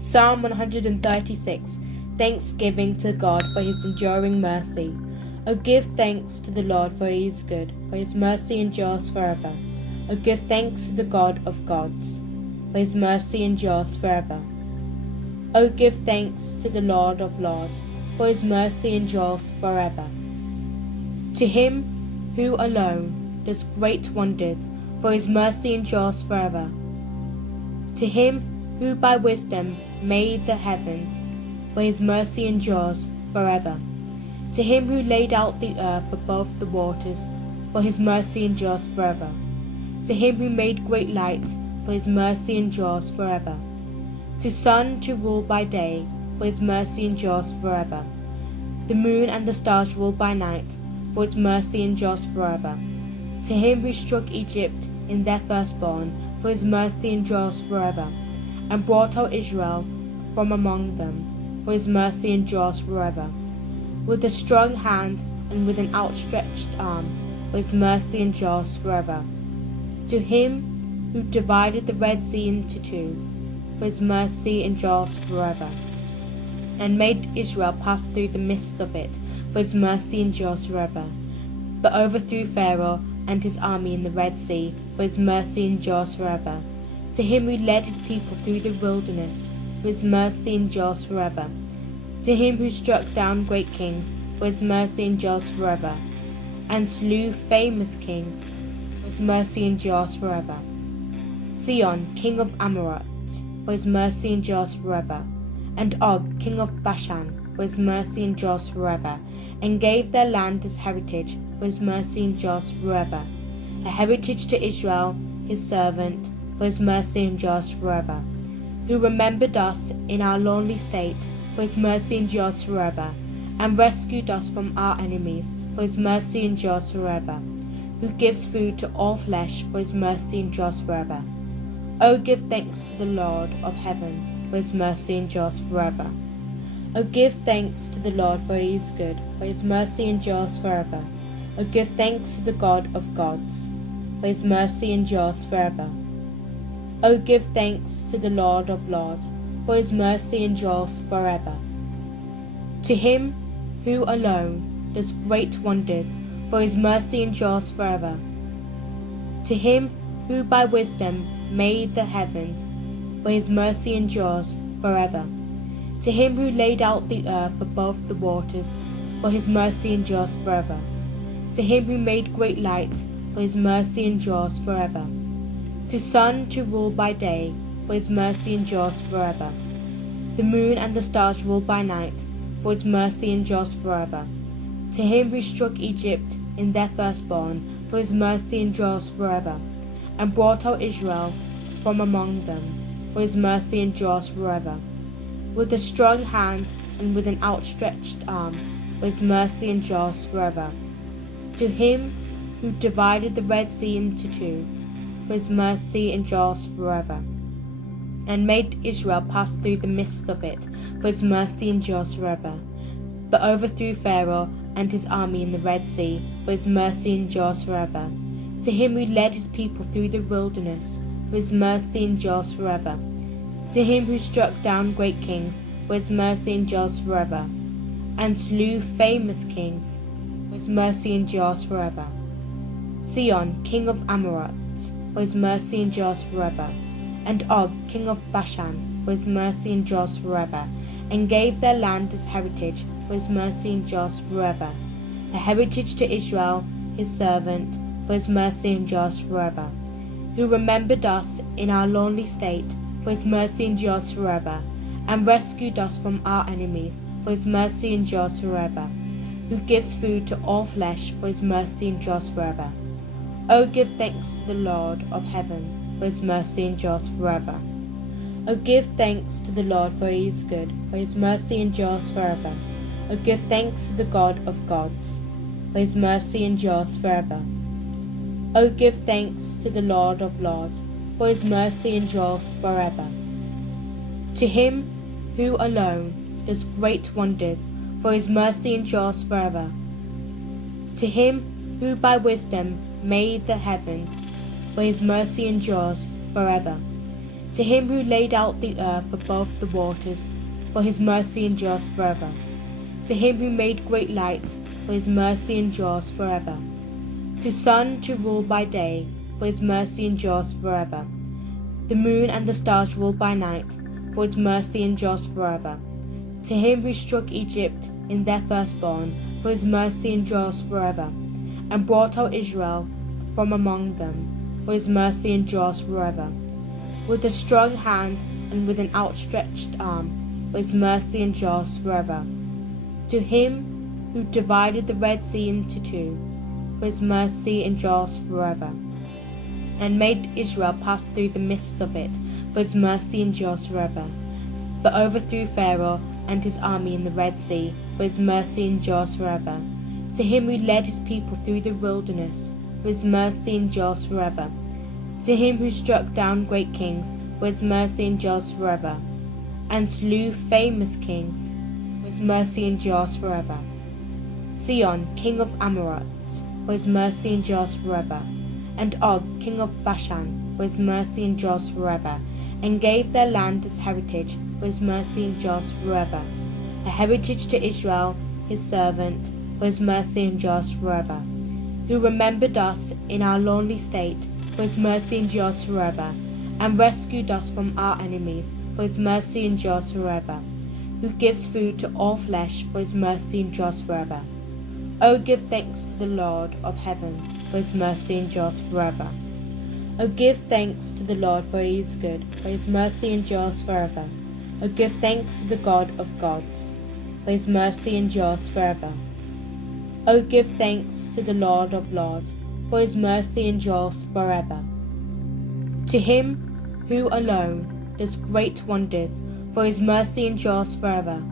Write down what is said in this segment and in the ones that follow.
Psalm 136. Thanksgiving to God for his enduring mercy. O give thanks to the Lord, for he is good, for his mercy endures forever. O give thanks to the God of gods, for his mercy endures forever. O give thanks to the Lord of lords, for his mercy endures forever. To him who alone does great wonders, for his mercy endures forever. To him who by wisdom made the heavens, for his mercy endures forever. To him who laid out the earth above the waters, for his mercy endures forever. To him who made great light, for his mercy endures forever. To sun to rule by day, for his mercy endures forever. The moon and the stars rule by night, for its mercy endures forever. To him who struck Egypt in their firstborn, for his mercy endures forever, and brought out Israel from among them, for his mercy endures forever. With a strong hand and with an outstretched arm, for his mercy endures forever. To him who divided the Red Sea into two, for his mercy endures forever, and made Israel pass through the midst of it, for his mercy endures forever, but overthrew Pharaoh and his army in the Red Sea, for his mercy endures forever. To him who led his people through the wilderness, for his mercy endures forever. To him who struck down great kings, for his mercy endures forever, and slew famous kings, for his mercy endures forever. Sihon, king of Amorites, for his mercy endures forever, and Og, king of Bashan, for his mercy endures forever, and gave their land as heritage, for his mercy endures forever. A heritage to Israel, his servant, for his mercy endures forever. Who remembered us in our lonely state, for his mercy endures forever, and rescued us from our enemies, for his mercy endures forever. Who gives food to all flesh, for his mercy endures forever. O give thanks to the Lord of heaven, for his mercy endures forever. O give thanks to the Lord, for he is good, for his mercy endures forever. O give thanks to the God of gods, for his mercy endures forever. O give thanks to the Lord of lords, for his mercy endures forever. To him who alone does great wonders, for his mercy endures forever. To him who by wisdom made the heavens, for his mercy endures forever. To him who laid out the earth above the waters, for his mercy endures forever. To him who made great light, for his mercy endures forever. To sun to rule by day, for his mercy endures forever. The moon and the stars rule by night, for its mercy endures forever. To him who struck Egypt in their firstborn, for his mercy endures forever, and brought out Israel from among them, for his mercy endures forever. With a strong hand and with an outstretched arm, for his mercy endures forever. To him who divided the Red Sea into two, for his mercy endures forever, and made Israel pass through the midst of it, for his mercy endures forever, but overthrew Pharaoh and his army in the Red Sea, for his mercy endures forever. To him who led his people through the wilderness, for his mercy endures forever. To him who struck down great kings, for his mercy endures forever, and slew famous kings, for his mercy endures forever. Sihon, king of Amorites, for his mercy endures forever, and Og, king of Bashan, for his mercy endures forever, and gave their land as heritage, for his mercy endures forever. A heritage to Israel, his servant, for his mercy endures forever. Who remembered us in our lonely state, for his mercy endures forever, and rescued us from our enemies, for his mercy endures forever. Who gives food to all flesh, for his mercy endures forever. O give thanks to the Lord of heaven, for his mercy endures forever. O give thanks to the Lord, for he is good, for his mercy endures forever. O give thanks to the God of gods, for his mercy endures forever. O give thanks to the Lord of lords, for his mercy endures forever. To him who alone does great wonders, for his mercy endures forever. To him who by wisdom made the heavens, for his mercy endures forever. To him who laid out the earth above the waters, for his mercy endures forever. To him who made great light, for his mercy endures forever. To sun to rule by day, for his mercy endures forever. The moon and the stars rule by night, for its mercy endures forever. To him who struck Egypt in their firstborn, for his mercy endures forever, and brought out Israel from among them, for his mercy endures forever. With a strong hand and with an outstretched arm, for his mercy endures forever. To him who divided the Red Sea into two, for his mercy endures forever, and made Israel pass through the midst of it, for his mercy endures forever, but overthrew Pharaoh and his army in the Red Sea, for his mercy endures forever. To him who led his people through the wilderness, for his mercy endures forever. To him who struck down great kings, for his mercy endures forever, and slew famous kings, for his mercy endures forever. Sihon, king of Amorites, for his mercy endures forever, and Og, king of Bashan, for his mercy endures forever, and gave their land as heritage, for his mercy endures forever. A heritage to Israel, his servant, for his mercy endures forever. Who remembered us in our lonely state, for his mercy endures forever, and rescued us from our enemies, for his mercy endures forever. Who gives food to all flesh, for his mercy endures forever. O give thanks to the Lord of heaven, for his mercy endures forever. O give thanks to the Lord, for he is good, for his mercy endures forever. O give thanks to the God of gods, for his mercy endures forever. O give thanks to the Lord of lords, for his mercy endures forever. To him who alone does great wonders, for his mercy endures forever.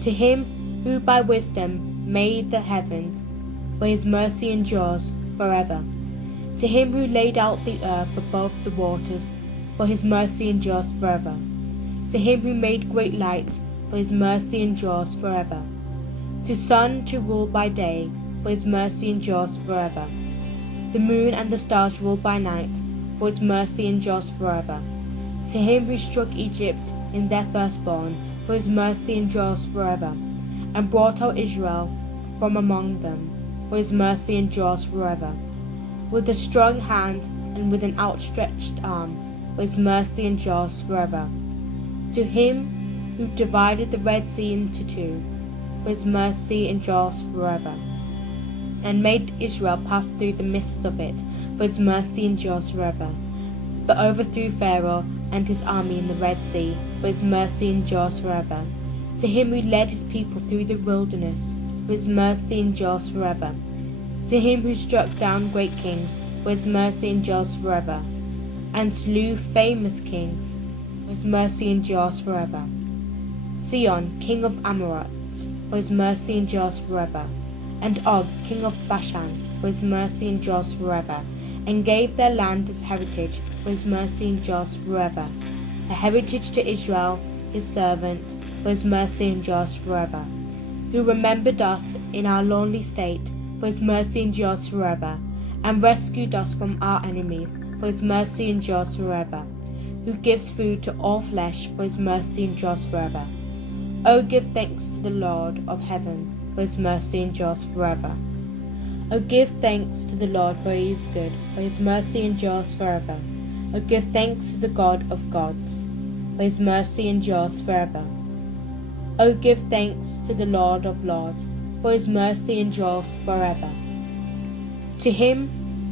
To him who by wisdom made the heavens, for his mercy endures forever. To him who laid out the earth above the waters, for his mercy endures forever. To him who made great lights, for his mercy endures forever. To sun to rule by day, for his mercy endures forever. The moon and the stars rule by night, for its mercy endures forever. To him who struck Egypt in their firstborn, for his mercy endures forever, and brought out Israel from among them, for his mercy endures forever. With a strong hand and with an outstretched arm, for his mercy endures forever. To him who divided the Red Sea into two, for his mercy endures forever, and made Israel pass through the midst of it, for his mercy endures forever, but overthrew Pharaoh and his army in the Red Sea, for his mercy endures forever. To him who led his people through the wilderness, for his mercy endures forever. To him who struck down great kings, for his mercy endures forever, and slew famous kings, for his mercy endures forever. Sihon, king of Amorites, for his mercy endures forever, and Og, king of Bashan, for his mercy endures forever, and gave their land as heritage, for his mercy endures forever. A heritage to Israel, his servant, for his mercy endures forever. Who remembered us in our lonely state, for his mercy endures forever, and rescued us from our enemies, for his mercy endures forever. Who gives food to all flesh, for his mercy endures forever. O give thanks to the Lord of heaven, for his mercy endures forever. O give thanks to the Lord, for he is good, for his mercy endures forever. O give thanks to the God of gods, for his mercy endures forever. O give thanks to the Lord of lords, for his mercy endures forever. To him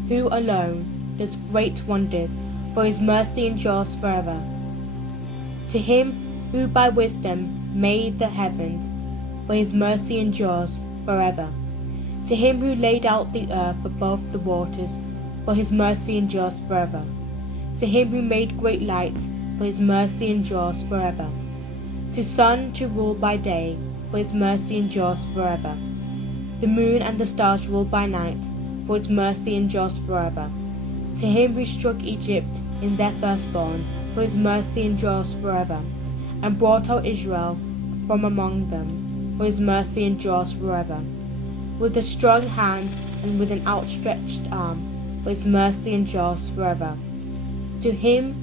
who alone does great wonders, for his mercy endures forever. To him who by wisdom made the heavens, for his mercy endures forever. To him who laid out the earth above the waters, for his mercy endures forever. To him who made great lights, for his mercy endures forever. To sun to rule by day, for his mercy endures forever. The moon and the stars rule by night, for its mercy endures forever. To him who struck Egypt in their firstborn, for his mercy endures forever, and brought out Israel from among them, for his mercy endures forever. With a strong hand and with an outstretched arm, for his mercy endures forever. To him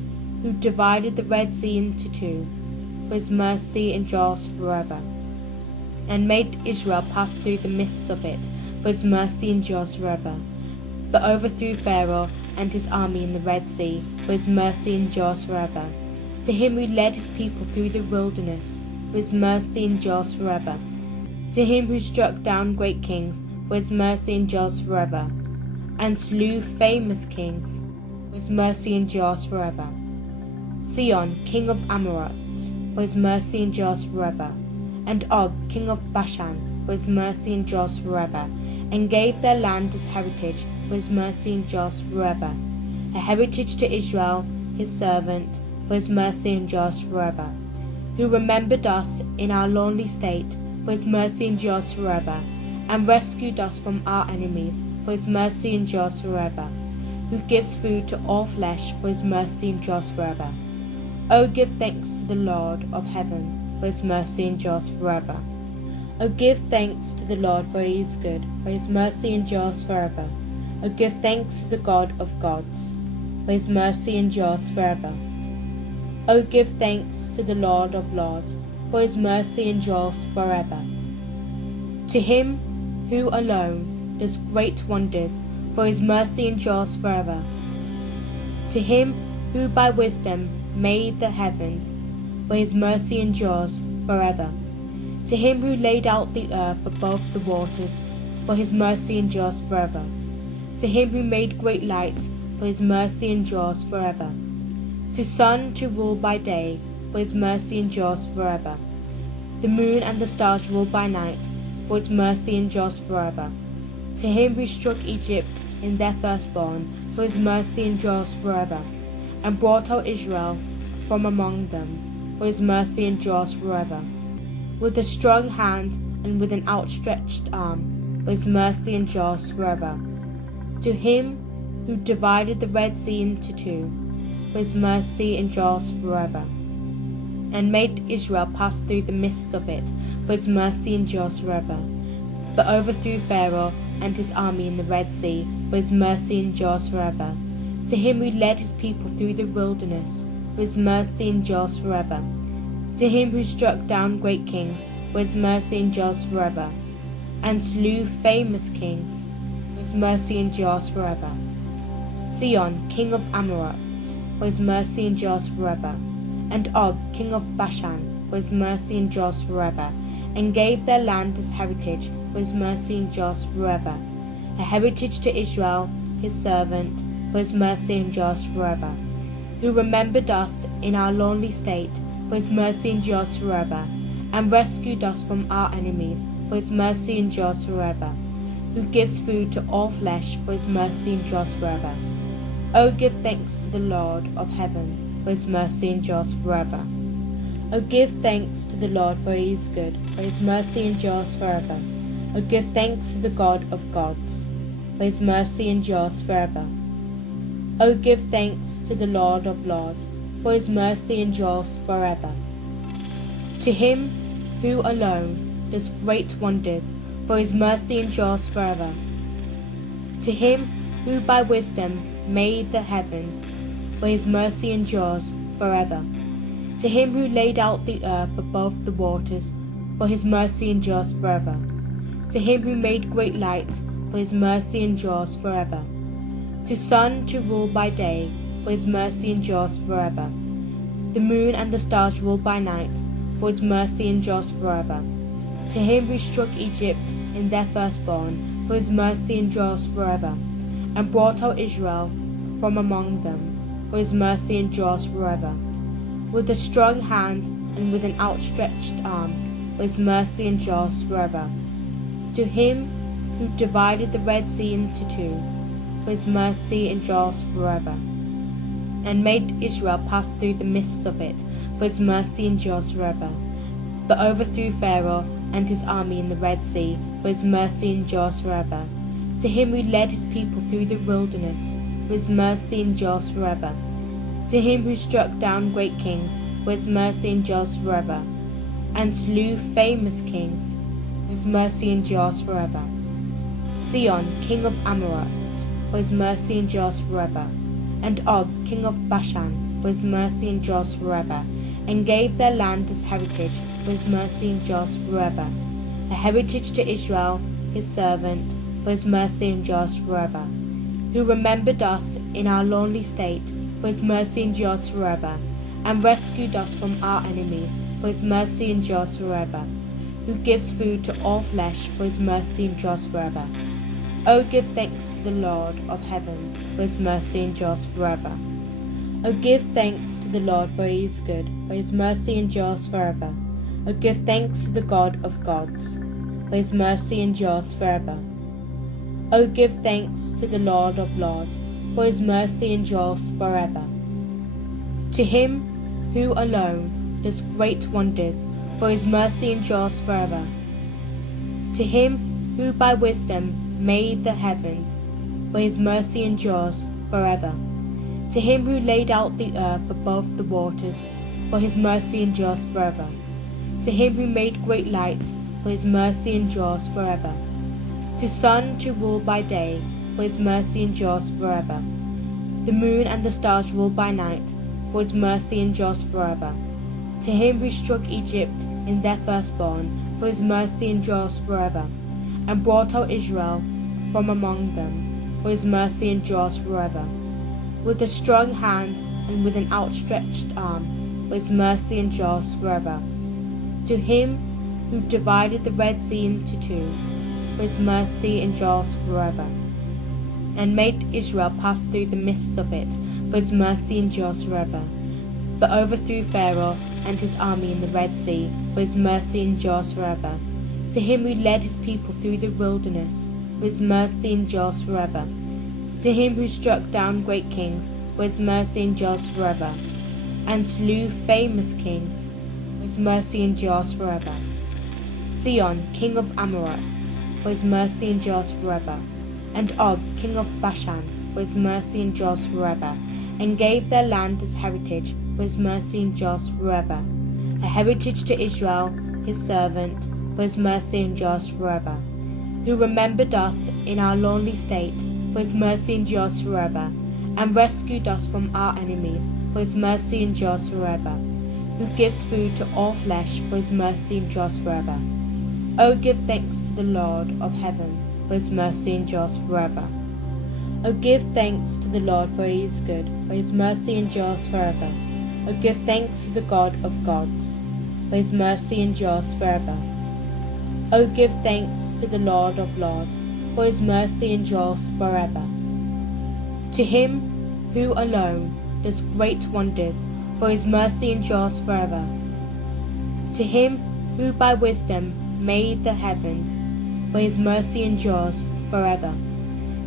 who divided the Red Sea into two, for his mercy endures forever, and made Israel pass through the midst of it, for his mercy endures forever, but overthrew Pharaoh and his army in the Red Sea, for his mercy endures forever. To him who led his people through the wilderness, for his mercy endures forever. To him who struck down great kings, for his mercy endures forever, and slew famous kings, for his mercy endures forever. Sihon, king of Amorites, for his mercy endures forever, and Og, king of Bashan, for his mercy endures forever, and gave their land as heritage, for his mercy endures forever, a heritage to Israel, his servant, for his mercy endures forever, who remembered us in our lonely state, for his mercy endures forever, and rescued us from our enemies, for his mercy endures forever, who gives food to all flesh, for his mercy endures forever. O give thanks to the Lord of heaven, for his mercy endures forever. O give thanks to the Lord, for he is good, for his mercy endures forever. O give thanks to the God of gods, for his mercy endures forever. O give thanks to the Lord of lords, for his mercy endures forever. To him who alone does great wonders, for his mercy endures forever. To him who by wisdom made the heavens, for his mercy endures forever. To him who laid out the earth above the waters, for his mercy endures forever. To him who made great lights, for his mercy endures forever. To sun to rule by day, for his mercy endures forever. The moon and the stars rule by night, for its mercy endures forever. To him who struck Egypt in their firstborn, for his mercy endures forever, and brought out Israel from among them, for his mercy endures forever. With a strong hand and with an outstretched arm, for his mercy endures forever. To him who divided the Red Sea into two, for his mercy endures forever, and made Israel pass through the midst of it, for his mercy endures forever, but overthrew Pharaoh and his army in the Red Sea, for his mercy endures forever. To him who led his people through the wilderness, for his mercy endures forever. To him who struck down great kings, for his mercy endures forever, and slew famous kings, for his mercy endures forever. Sihon, king of Amorites, for his mercy endures forever, and Og, king of Bashan, for his mercy endures forever, and gave their land as heritage, for his mercy endures forever, a heritage to Israel, his servant, for his mercy endures forever, who remembered us in our lonely state, for his mercy endures forever, and rescued us from our enemies, for his mercy endures forever, who gives food to all flesh, for his mercy endures forever. O give thanks to the Lord of heaven, for his mercy endures forever. O give thanks to the Lord, for he is good, for his mercy endures forever. O give thanks to the God of gods, for his mercy endures forever. O give thanks to the Lord of lords, for his mercy endures forever. To him who alone does great wonders, for his mercy endures forever. To him who by wisdom made the heavens, for his mercy endures forever. To him who laid out the earth above the waters, for his mercy endures forever. To him who made great lights, for his mercy endures forever. To sun to rule by day, for his mercy endures forever. The moon and the stars rule by night, for its mercy endures forever. To him who struck Egypt in their firstborn, for his mercy endures forever, and brought out Israel from among them, for his mercy endures forever. With a strong hand and with an outstretched arm, for his mercy endures forever. To him who divided the Red Sea into two, for his mercy endures forever, and made Israel pass through the midst of it, for his mercy endures forever, but overthrew Pharaoh and his army in the Red Sea, for his mercy endures forever. To him who led his people through the wilderness, for his mercy endures forever. To him who struck down great kings, for his mercy endures forever, and slew famous kings, for his mercy endures forever. Sihon, king of Amorites, for his mercy endures forever, and Og, king of Bashan, for his mercy endures forever, and gave their land as heritage, for his mercy endures forever. A heritage to Israel, his servant, for his mercy endures forever. Who remembered us in our lonely state, for his mercy endures forever, and rescued us from our enemies, for his mercy endures forever. Who gives food to all flesh, for his mercy endures forever. O give thanks to the Lord of heaven, for his mercy endures forever. O give thanks to the Lord, for he is good, for his mercy endures forever. O give thanks to the God of gods, for his mercy endures forever. O give thanks to the Lord of lords, for his mercy endures forever. To him who alone does great wonders, for his mercy endures forever. To him who by wisdom made the heavens, for his mercy endures forever. To him who laid out the earth above the waters, for his mercy endures forever. To him who made great lights, for his mercy endures forever. To sun to rule by day, for his mercy endures forever. The moon and the stars rule by night, for his mercy endures forever. To him who struck Egypt in their firstborn, for his mercy endures forever, and brought out Israel from among them, for his mercy endures forever. With a strong hand and with an outstretched arm, for his mercy endures forever. To him who divided the Red Sea into two, for his mercy endures forever, and made Israel pass through the midst of it, for his mercy endures forever. But overthrew Pharaoh and his army in the Red Sea, for his mercy endures forever. To him who led his people through the wilderness, for his mercy endures forever. To him who struck down great kings, for his mercy endures forever, and slew famous kings, for his mercy endures forever. Sihon, king of Amorites, for his mercy endures forever, and Og, king of Bashan, for his mercy endures forever, and gave their land as heritage, for his mercy endures forever. A heritage to Israel, his servant, for his mercy endures forever. Who remembered us in our lonely state, for his mercy endures forever, and rescued us from our enemies, for his mercy endures forever. Who gives food to all flesh, for his mercy endures forever. O give thanks to the Lord of heaven, for his mercy endures forever. O give thanks to the Lord, for he is good, for his mercy endures forever. O give thanks to the God of gods, for his mercy endures forever. O give thanks to the Lord of lords, for his mercy endures forever. To him who alone does great wonders, for his mercy endures forever. To him who by wisdom made the heavens, for his mercy endures forever.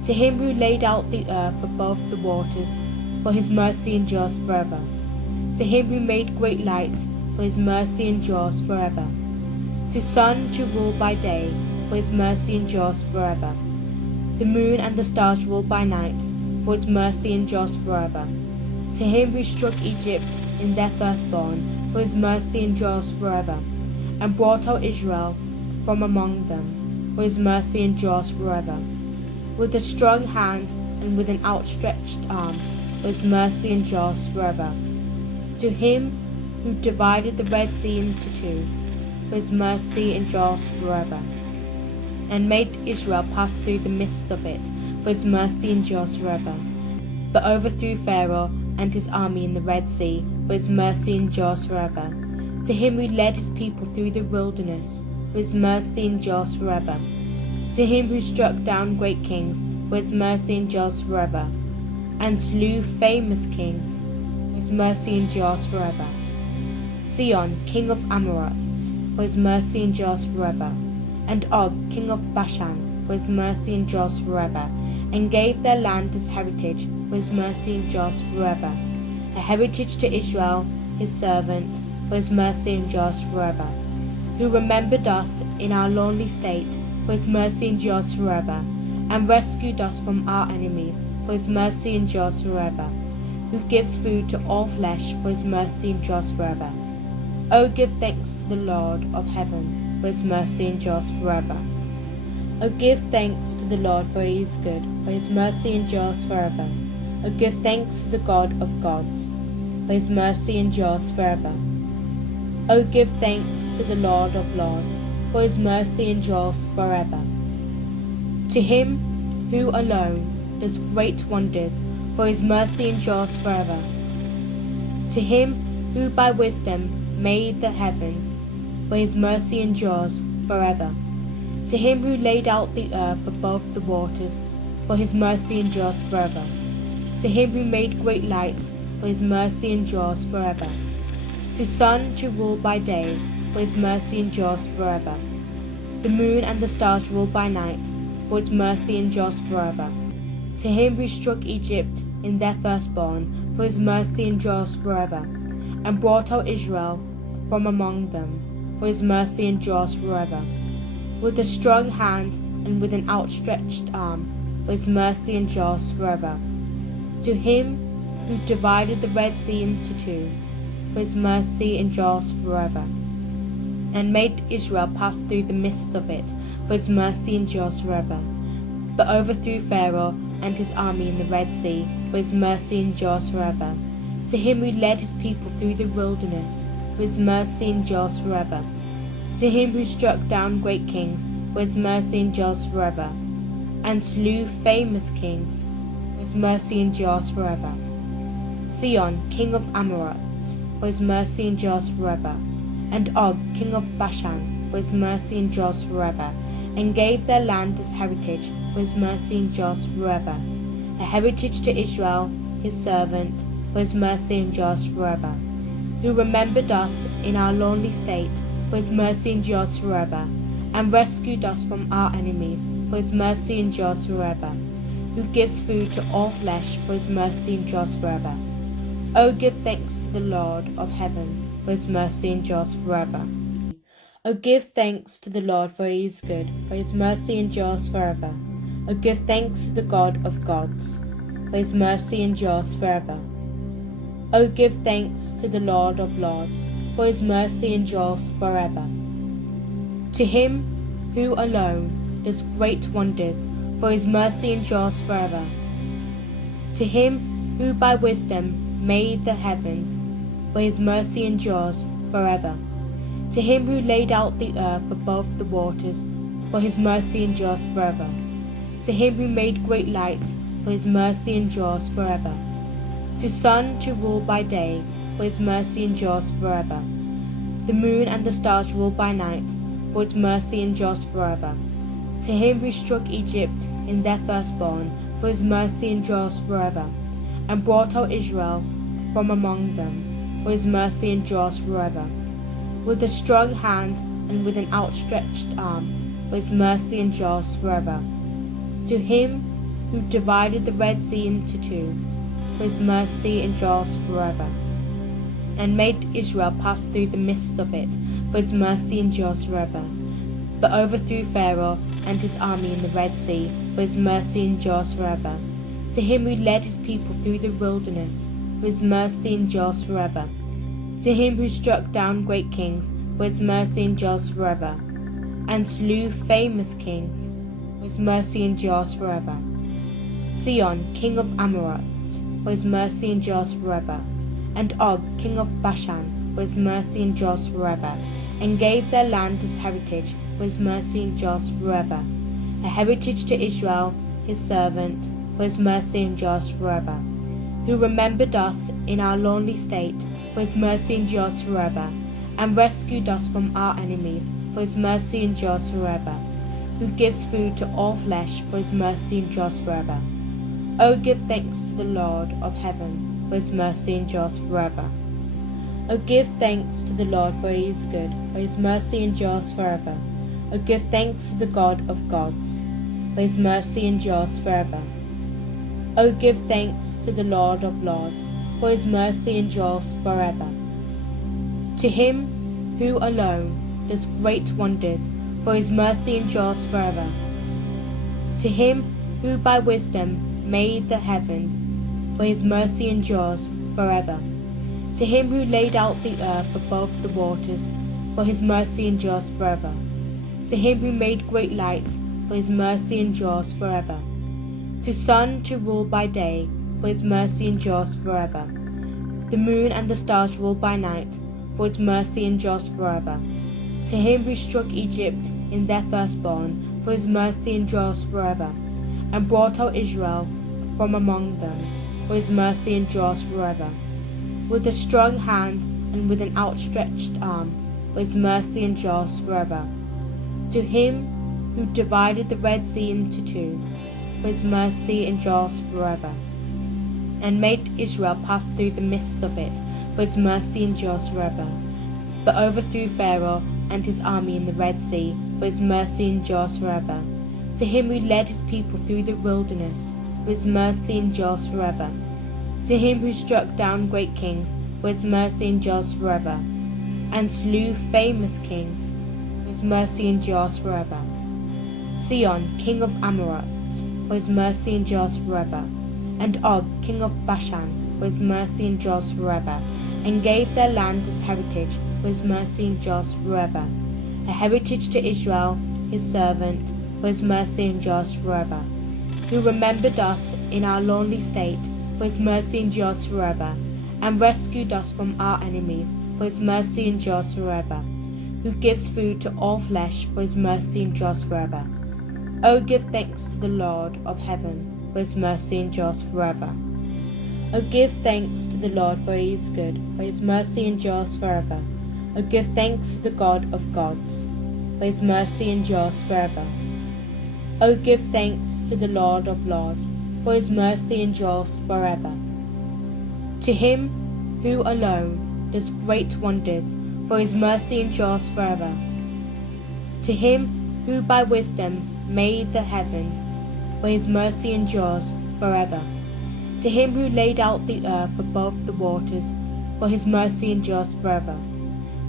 To him who laid out the earth above the waters, for his mercy endures forever. To him who made great lights, for his mercy endures forever. To sun to rule by day, for his mercy endures forever. The moon and the stars rule by night, for its mercy endures forever. To him who struck Egypt in their firstborn, for his mercy endures forever, and brought out Israel from among them, for his mercy endures forever. With a strong hand and with an outstretched arm, for his mercy endures forever. To him who divided the Red Sea into two, for his mercy endures forever, and made Israel pass through the midst of it, for his mercy endures forever. But overthrew Pharaoh and his army in the Red Sea, for his mercy endures forever. To him who led his people through the wilderness, for his mercy endures forever. To him who struck down great kings, for his mercy endures forever, and slew famous kings, for his mercy endures forever. Sihon, king of Amorites, for his mercy endures forever, and Og, king of Bashan, for his mercy endures forever, and gave their land as heritage, for his mercy endures forever. A heritage to Israel, his servant, for his mercy endures forever. Who remembered us in our lonely state, for his mercy endures forever, and rescued us from our enemies, for his mercy endures forever. Who gives food to all flesh, for his mercy endures forever. O give thanks to the Lord of heaven, for his mercy endures forever. O give thanks to the Lord, for he is good, for his mercy endures forever. O give thanks to the God of gods, for his mercy endures forever. O give thanks to the Lord of Lords, for his mercy endures forever. To him who alone does great wonders, for his mercy endures forever. To him who by wisdom made the heavens, for his mercy endures forever. To him who laid out the earth above the waters, for his mercy endures forever. To him who made great lights, for his mercy endures forever. To sun to rule by day, for his mercy endures forever. The moon and the stars rule by night, for its mercy endures forever. To him who struck Egypt in their firstborn, for his mercy endures forever, and brought out Israel from among them, for his mercy endures forever. With a strong hand and with an outstretched arm, for his mercy endures forever. To him who divided the Red Sea into two, for his mercy endures forever, and made Israel pass through the midst of it, for his mercy endures forever, but overthrew Pharaoh and his army in the Red Sea, for his mercy endures forever. To him who led his people through the wilderness, for his mercy endures forever. To him who struck down great kings, for his mercy endures forever, and slew famous kings, for his mercy endures forever. Sihon, king of Amorites, for his mercy endures forever, and Og, king of Bashan, for his mercy endures forever, and gave their land as heritage, for his mercy endures forever. A heritage to Israel, his servant, for his mercy endures forever. Who remembered us in our lonely state, for his mercy endures forever, and rescued us from our enemies, for his mercy endures forever. Who gives food to all flesh, for his mercy endures forever. O give thanks to the Lord of heaven, for his mercy endures forever. O give thanks to the Lord, for he is good, for his mercy endures forever. O give thanks to the God of gods, for his mercy endures forever. O give thanks to the Lord of lords, for his mercy endures forever. To him who alone does great wonders, for his mercy endures forever. To him who by wisdom made the heavens, for his mercy endures forever. To him who laid out the earth above the waters, for his mercy endures forever. To him who made great lights, for his mercy endures forever. To sun to rule by day, for his mercy endures forever. The moon and the stars rule by night, for its mercy endures forever. To him who struck Egypt in their firstborn, for his mercy endures forever, and brought out Israel from among them, for his mercy endures forever. With a strong hand and with an outstretched arm, for his mercy endures forever. To him who divided the Red Sea into two, for his mercy endures forever, and made Israel pass through the midst of it, for his mercy endures forever, but overthrew Pharaoh and his army in the Red Sea, for his mercy endures forever. To him who led his people through the wilderness, for his mercy endures forever. To him who struck down great kings, for his mercy endures forever, and slew famous kings, for his mercy endures forever. Sihon, king of Amorites, for his mercy endures forever, and Og, king of Bashan, for his mercy endures forever, and gave their land as heritage, for his mercy endures forever. A heritage to Israel, his servant, for his mercy endures forever. Who remembered us in our lonely state, for his mercy endures forever, and rescued us from our enemies, for his mercy endures forever. Who gives food to all flesh, for his mercy endures forever. O give thanks to the Lord of heaven, for his mercy endures forever. O give thanks to the Lord, for he is good, for his mercy endures forever. O give thanks to the God of gods, for his mercy endures forever. O give thanks to the Lord of lords, for his mercy endures forever. To him who alone does great wonders, for his mercy endures forever. To him who by wisdom made the heavens, for his mercy endures forever. To him who laid out the earth above the waters, for his mercy endures forever. To him who made great lights, for his mercy endures forever. To sun to rule by day, for his mercy endures forever, The moon and the stars rule by night, for its mercy endures forever. To him who struck Egypt in their firstborn, for his mercy endures forever, and brought out Israel from among them, for his mercy endures forever. With a strong hand and with an outstretched arm, for his mercy endures forever. To him who divided the Red Sea into two, for his mercy endures forever, and made Israel pass through the midst of it, for his mercy endures forever, but overthrew Pharaoh and his army in the Red Sea, for his mercy endures forever. To him who led his people through the wilderness, for his mercy endures forever. To him who struck down great kings, for his mercy endures forever, and slew famous kings, for his mercy endures forever. Sihon, king of Amorites, for his mercy endures forever, and Og, king of Bashan, for his mercy endures forever, and gave their land as heritage, for his mercy endures forever. A heritage to Israel, his servant, for his mercy endures forever. Who remembered us in our lonely state, for his mercy endures forever, and rescued us from our enemies, for his mercy endures forever. Who gives food to all flesh, for his mercy endures forever. O give thanks to the Lord of heaven, for his mercy endures forever. O give thanks to the Lord, for he is good, for his mercy endures forever. O give thanks to the God of gods, for his mercy endures forever. O give thanks to the Lord of lords, for his mercy endures forever. To him who alone does great wonders, for his mercy endures forever. To him who by wisdom made the heavens, for his mercy endures forever. To him who laid out the earth above the waters, for his mercy endures forever.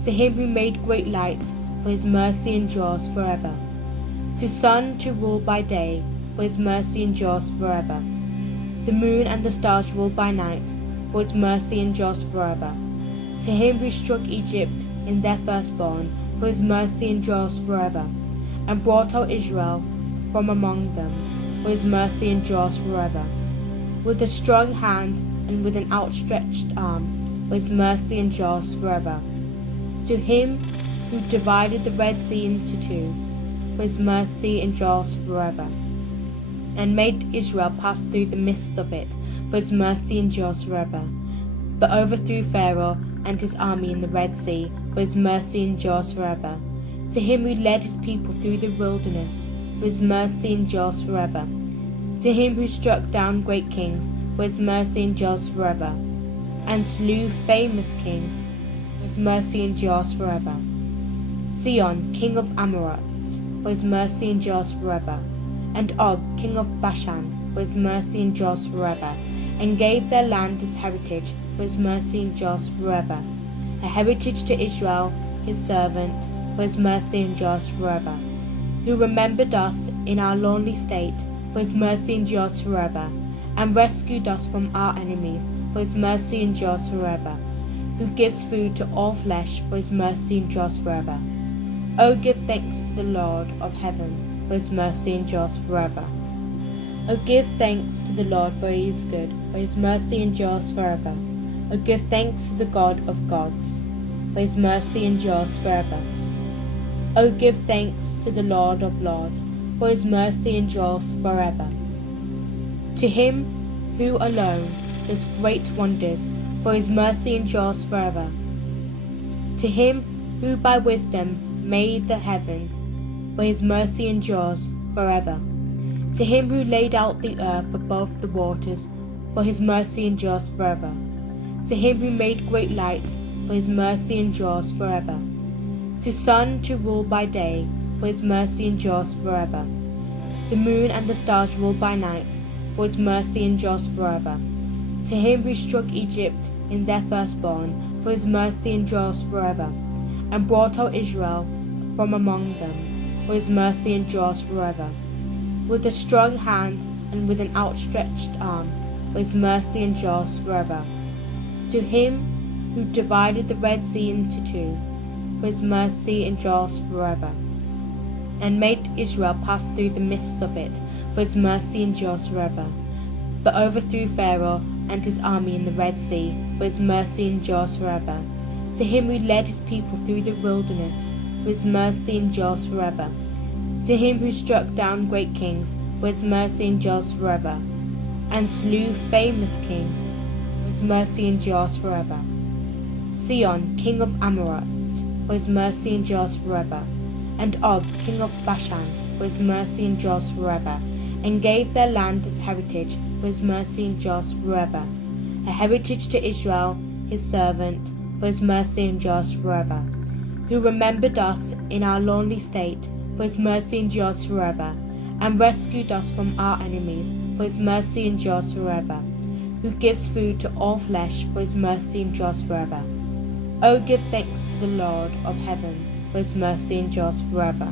To him who made great lights, for his mercy endures forever. To sun to rule by day, for his mercy endures forever. The moon and the stars rule by night, for its mercy endures forever. To him who struck Egypt in their firstborn, for his mercy endures forever, and brought out Israel from among them, for his mercy endures forever. With a strong hand and with an outstretched arm, for his mercy endures forever. To him who divided the Red Sea into two, for his mercy endures forever, and made Israel pass through the midst of it, for his mercy endures forever, but overthrew Pharaoh and his army in the Red Sea, for his mercy endures forever. To him who led his people through the wilderness, for his mercy endures forever. To him who struck down great kings, for his mercy endures forever, and slew famous kings, for his mercy endures forever. Sihon, king of Amorites, for his mercy endures forever, and Og, king of Bashan, for his mercy endures forever, and gave their land as heritage, for his mercy endures forever. A heritage to Israel, his servant, for his mercy endures forever. Who remembered us in our lonely state, for his mercy endures forever, and rescued us from our enemies, for his mercy endures forever. Who gives food to all flesh, for his mercy endures forever. O give thanks to the Lord of heaven, for his mercy endures forever. O give thanks to the Lord, for he is good, for his mercy endures forever. O give thanks to the God of gods, for his mercy endures forever. O give thanks to the Lord of lords, for his mercy endures forever. To him who alone does great wonders, for his mercy endures forever. To him who by wisdom made the heavens, for his mercy endures forever. To him who laid out the earth above the waters, for his mercy endures forever. To him who made great lights, for his mercy endures forever. To sun to rule by day, for his mercy endures forever. The moon and the stars rule by night, for its mercy endures forever. To him who struck Egypt in their firstborn, for his mercy endures forever, and brought out Israel from among them, for his mercy endures forever. With a strong hand and with an outstretched arm, for his mercy endures forever. To him who divided the Red Sea into two, for his mercy endures forever, and made Israel pass through the midst of it, for his mercy endures forever, but overthrew Pharaoh and his army in the Red Sea, for his mercy endures forever. To him who led his people through the wilderness, for his mercy endures forever. To him who struck down great kings, for his mercy endures forever, and slew famous kings, for his mercy endures forever. Sihon, king of Amorites, for his mercy endures forever, and Og, king of Bashan, for his mercy endures forever, and gave their land as heritage, for his mercy endures forever. A heritage to Israel, his servant, for his mercy endures forever. Who remembered us in our lonely state, for his mercy endures forever, and rescued us from our enemies, for his mercy endures forever. Who gives food to all flesh, for his mercy endures forever. O give thanks to the Lord of heaven, for his mercy endures forever.